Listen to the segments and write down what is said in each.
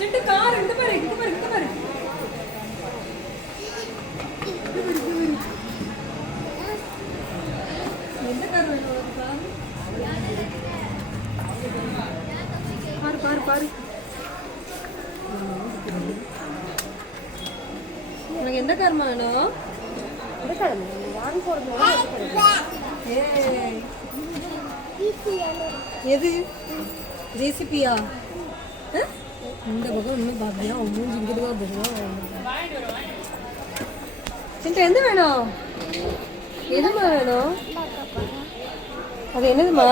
சிட்டு car இங்க பாரு இங்க பாரு இங்க பாரு. எந்த கார் வேணும் உனக்கு? பாரு பாரு பாரு. உனக்கு எந்த கார் வேணும்? எந்த கார் வாங்கி போடுங்க. ஏய் எது ஜேசிபியா? இந்த பக்கம் இன்னும் பாப்பியா மூஞ்சி இங்கிட்டு தான் போடுவோம். சின்ட்டு எந்த வேணும்? எதுமா வேணும்? அது என்னதுமா?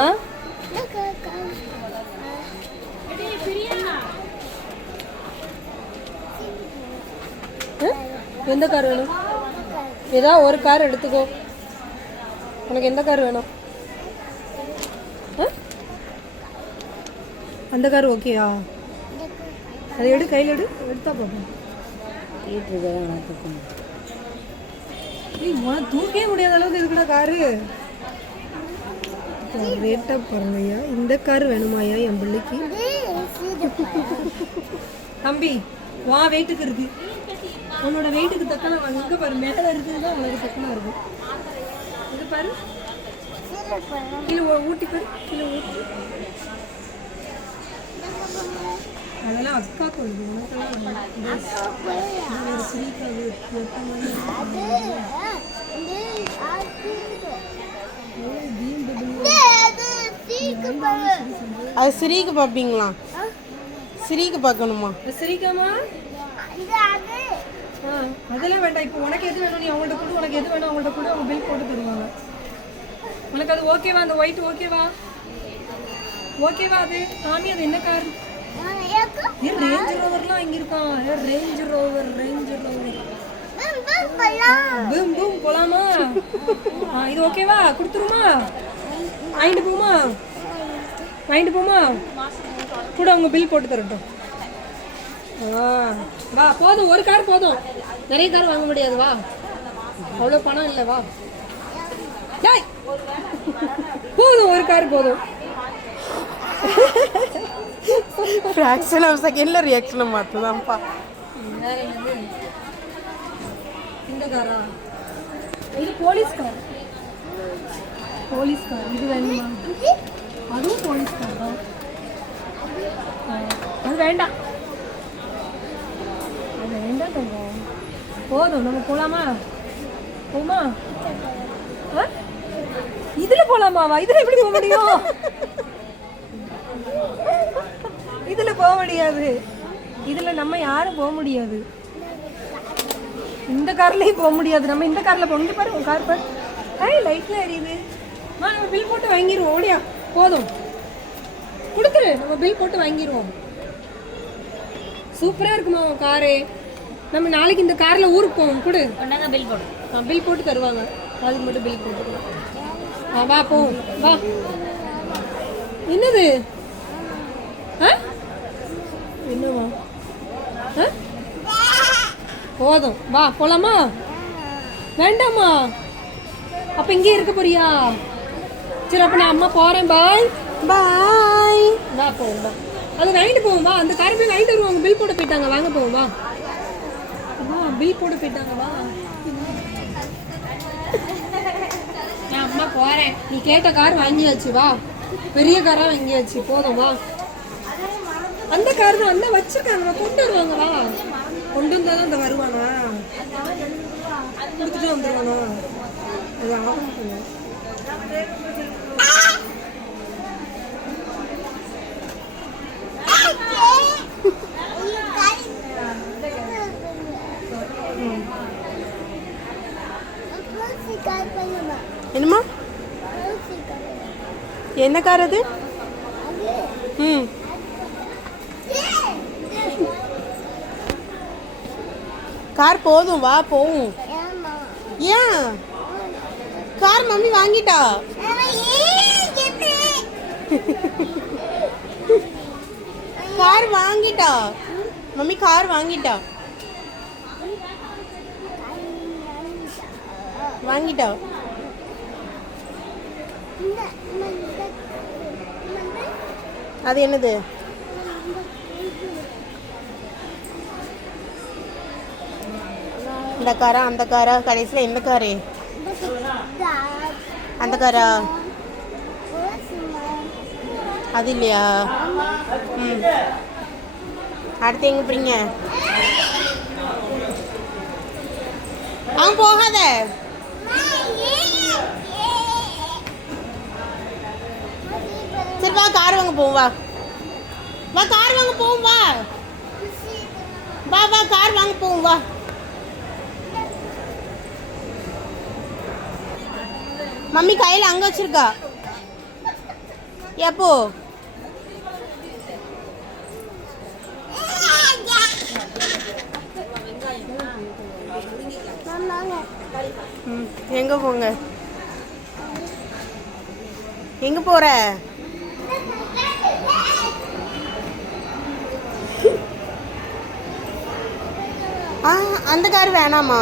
எந்த கார் வேணும்? ஏதாவது ஒரு கார் எடுத்துக்கோ. உனக்கு எந்த கார் வேணும்? அந்த கார் ஓகேயா? அதை எடு, கையில் எடு, எடுத்தா பார்ப்போம். உனக்கு தூக்கவே முடியாத அளவுக்கு இருக்குடா காரு. ரேட்டா பாருங்கய்யா. இந்த கார் வேணுமாய்யா என் பிள்ளைக்கு? தம்பி வா, வெயிட்டுக்கு இருக்கு. உன்னோட வெயிட்டுக்கு தக்கன அங்கே பாரு, மேலே இருக்குதுதான் உனக்கு தக்கன இருக்கும். இது பாரு, கீழே ஊட்டி பாரு, கீழே ஊட்டி. அதெல்லாம் அக்கா கொள்ளுது, உனக்கெல்லாம் அது சிரிக்கு பார்ப்பீங்களா? சிரிக்கு பார்க்கணுமா? சிரிக்காமா? அதெல்லாம் வேண்டாம். இப்போ உனக்கு எது வேணும் நீ அவங்கள்ட்ட கொடு. உனக்கு எது வேணும் அவங்கள்ட்ட கொடு, அவங்க பில் போட்டு தருவாங்க. உனக்கு அது ஓகேவா? அந்த ஒயிட் ஓகேவா? ஓகேவா? அது சாமி அது என்ன கார்? ரேஞ்ச் ரோவர்லாம் இங்க இருக்கான். Range rover, range rover. Boom boom போலாமா? இது ஓகேவா? கொடுத்துருமா? வாங்கிட்டு போமா? வாங்கிட்டு போமா? கூட அவங்க பில் போட்டு தரட்டும். வா, போதும், ஒரு கார் போதும். நிறைய கார் வாங்க முடியாது. வா, அவ்வளோ பணம் இல்லை. வா, போதும், ஒரு கார் போதும். ஃப்ராக்ஷன் ஆஃப் செகண்ட்ல ரியாக்ஷனை மாற்றுதான்ப்பா. இந்த காரா? இது போலீஸ் கார். போலீஸ் கார் இது வேணுமா? அதுவும் போலீஸ் கார் தான். அது வேண்டாம், அது வேண்டாம் தங்கம். போதும், நம்ம போகலாமா? போமா? இதில் போகலாமாவா? இதில் எப்படி போக முடியும்? இதில் போக முடியாது. இதில் நம்ம யாரும் போக முடியாது. இந்த கார்லேயும் போக முடியாது. நம்ம இந்த காரில் போக பாரு. உன் கார் பாரு, லைட்லாம் எரியுது. நம்ம பில் போட்டு வாங்கிடுவோம். ஓடியா, போதும், கொடுத்துரு. நம்ம பில் போட்டு வாங்கிடுவோம். சூப்பராக இருக்குமா உன் காரு? நம்ம நாளைக்கு இந்த காரில் ஊருக்கு போவோம். கொடு, பில் போட்டு. பில் போட்டு தருவாங்க. அதுக்கு மட்டும் பில் போட்டுக்கலாம். வா போவோம். வா. என்னது? என்னவா? போதும், வா போலாமா? வேண்டாமா? அப்ப இங்கே இருக்க போறியா? சரி, அப்ப நான் அம்மா போறேன். பாய் பாய். வா போவோம். வா, அது வாங்கிட்டு போவோம். வா, அந்த காரை போய் வாங்கிட்டு வருவாங்க. பில் போட போயிட்டாங்க. வாங்க போவோம். வா, பில் போட போயிட்டாங்க. வா, நான் அம்மா போறேன். நீ கேட்ட கார் வாங்கியாச்சு. வா, பெரிய காரா வாங்கியாச்சு. போதும், வா. அந்த கார் தான், அந்த வச்சிருக்காங்க, கொண்டு வருவாங்க. வா, கொண்டு வந்தாதான் அந்த வருவானா? கொடுத்துட்டு வந்துடுவானா? அது ஆகும். என்னம்மா? என்ன கார் அது? கார் போதும், வா போவும். ஏன்? கார் மம்மி வாங்கிட்டா. கார் வாங்கிட்டா மம்மி, கார் வாங்கிட்டா. வாங்கிட்டா. அது என்னது? இந்த காரா அந்த காரா கடைசியில் எந்த காரு அந்த காரா அது இல்லையா ம் அடுத்து எங்கே போறீங்க அவன் போகாத சரி வா கார் வாங்க போவோம் வா வா கார் வாங்க போவோம் வா வா வா கார் வாங்க போவோம் வா மம்மி கையில் அங்கே வச்சிருக்கா எப்போ எங்கே போங்க எங்கே போகிற அந்த கார் வேணாமா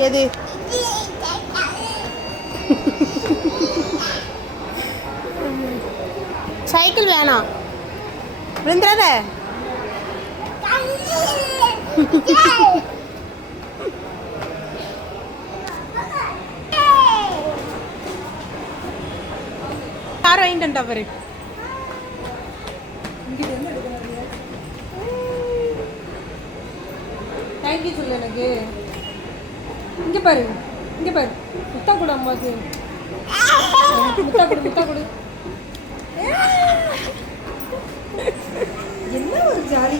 எது சைக்கிள் வேணாம் விழுந்துடாத கார் வாங்கிட்டா பாரு தேங்க்யூ சொல்லு எனக்கு இங்கே பாரு முத்தா கொடு அம்மாக்கு முத்தா கொடு என்ன ஒரு ஜாலி